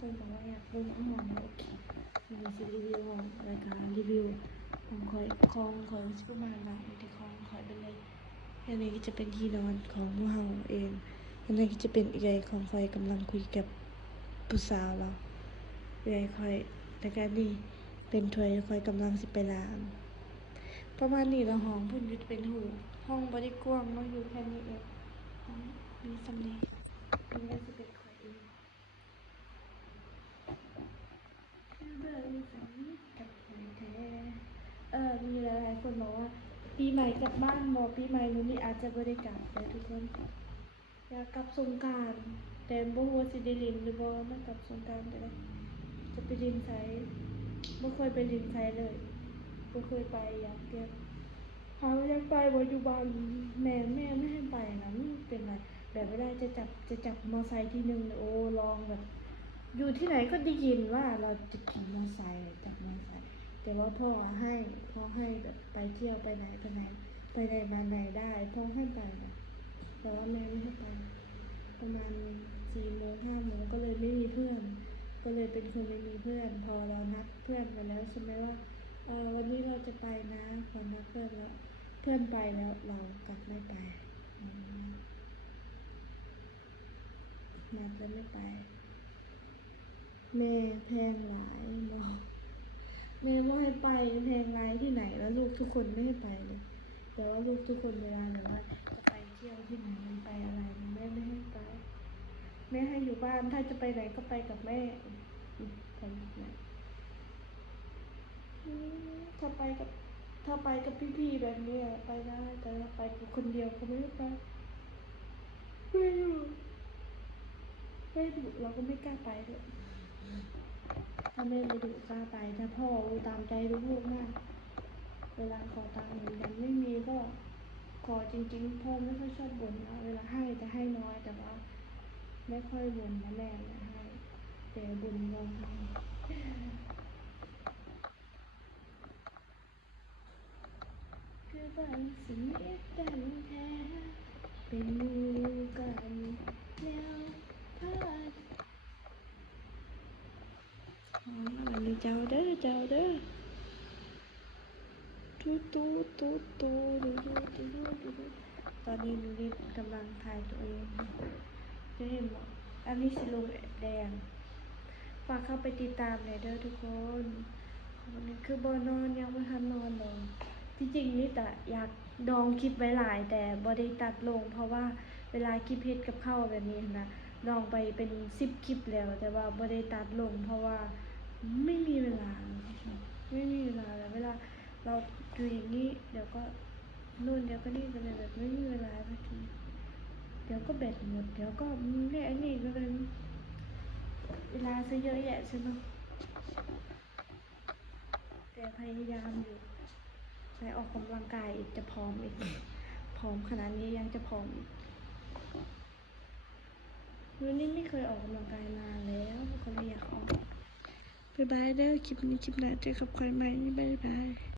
เพิ่นบอกว่าอยากเบิ่งห้องโอเคมีสิรีวิวห้องรายการรีวิวของคอยสิประมาณนั้นที่ของคอยไปเลยอันนี้ก็จะเป็นที่นอนของหมู่เฮาเองอันนี้ก็จะเป็นเอื้อยของคอยกำลังคุยกับผู้สาวเราเอื้อยคอยแล้วก็นี่เป็นถ้วยคอยกำลังสิไปล้างประมาณนี้ละห้องเพิ่นอยู่เป็นหูห้องบ่ได้กว้างเนาะอยู่แค่นี้เองห้องมีสำนีนี่ก็สิเป็นคอยเองคือเบิ่งสันกับแท้มีหลายๆคนบอกว่าปีใหม่กลับบ้านบ่ปีใหม่มื้อนี้อาจจะบ่ได้กลับเด้อทุกคนอยากกลับสงกรานต์แต่บ่ฮู้ว่าสิได้เล่นหรือบ่มากลับสงกรานต์ก็ได้จะไปเล่นไสบ่เคยไปเล่นไสเลยบ่เคยไปอยากเที่ยวถามว่าอยากไปบ่อยู่บ้านแม่ไม่ให้ไปนะมันเป็นไรแบบเวลาจะจับมอไซค์ทีนึงโอ้ลองแบบอยู่ที่ไหนก็ได้ยินว่าเราจะขี่มอไซค์จับมอไซค์แต่ว่าพ่อให้แบบไปเที่ยวไปไหนไปไหนมาไหนได้พ่อให้ไปนะแต่ว่าแม่ไม่ให้ไปประมาณ4 โมง 5 โมงก็เลยไม่มีเพื่อนก็เลยเป็นคนไม่มีเพื่อนพอเรานัดเพื่อนไปแล้วใช่ไหมว่าวันนี้เราจะไปนะพอนัดเพื่อนแล้วเพื่อนไปแล้วเรากลับไม่ไปนัดแล้วไม่ไปแม่แพงหลายบอกแม่ว่าให้ไปแพงหลายที่ไหนแล้วลูกทุกคนไม่ให้ไปเลยแต่ว่าลูกทุกคนเวลาแบบว่าจะไปเที่ยวที่ไหนไปอะไรแม่ไม่ให้ไปแม่ให้อยู่บ้านถ้าจะไปไหนก็ไปกับแม่คนนี้ถ้าไปกับพี่ๆแบบนี้ไปได้แต่ถ้าไปกับคนเดียวเขาไม่ให้ไปไม่อยู่ไม่ดุเราก็ไม่กล้าไปด้วยถ้าแม่ไม่ดุกล้าไปถ้าพ่อตามใจลูกมากเวลาขอตังค์เหมือนกันไม่มีก็ขอจริงๆพ่อไม่ค่อยชอบบ่นนะเวลาให้จะให้น้อยแต่ว่าไม่ค่อยบ่นนะแม่นะให้แต่บ่นยอมให้คือบางสิ่งเอ็ดกันแท้เป็นหมู่กันแล้วพลาดวันนี้เจ้าเด้อตูดูตอนนี้หนูนิดกำลังถ่ายตัวเองจะเห็นบอกอันนี้สิลงแดงฝากเข้าไปติดตามเลยเด้อทุกคนวันนี้คือบอนอนยังไม่ทันนอนเลยที่จริงนี่แต่อยากดองคลิปไว้หลายแต่บอได้ตัดลงเพราะว่าเวลาคลิปเฮ็ดกับข้าวแบบนี้นะดองไปเป็น10 คลิปแล้วแต่ว่าบอได้ตัดลงเพราะว่าไม่มีเวลาไม่มีเวลาแล้วเวลาเราดูอย่างนี้เดี๋ยวก็นู่นเดี๋ยวก็นี่ก็เลยแบบไม่มีเวลาสักทีเดี๋ยวก็แบตหมดเดี๋ยวก็เนี่ยอันนี้ก็เลยเวลาซะเยอะแยะใช่ไหมแต่พยายามอยู่ไปออกกำลังกายอีกจะพร้อมอีกพร้อมขนาดนี้ยังจะพร้อมอีกวันนี้ไม่เคยออกกำลังกายนานแล้วก็เลยอยากออกบ๊ายบายเด้อคลิปนี้คลิปหน้าเจอกับใครใหม่บ๊ายบาย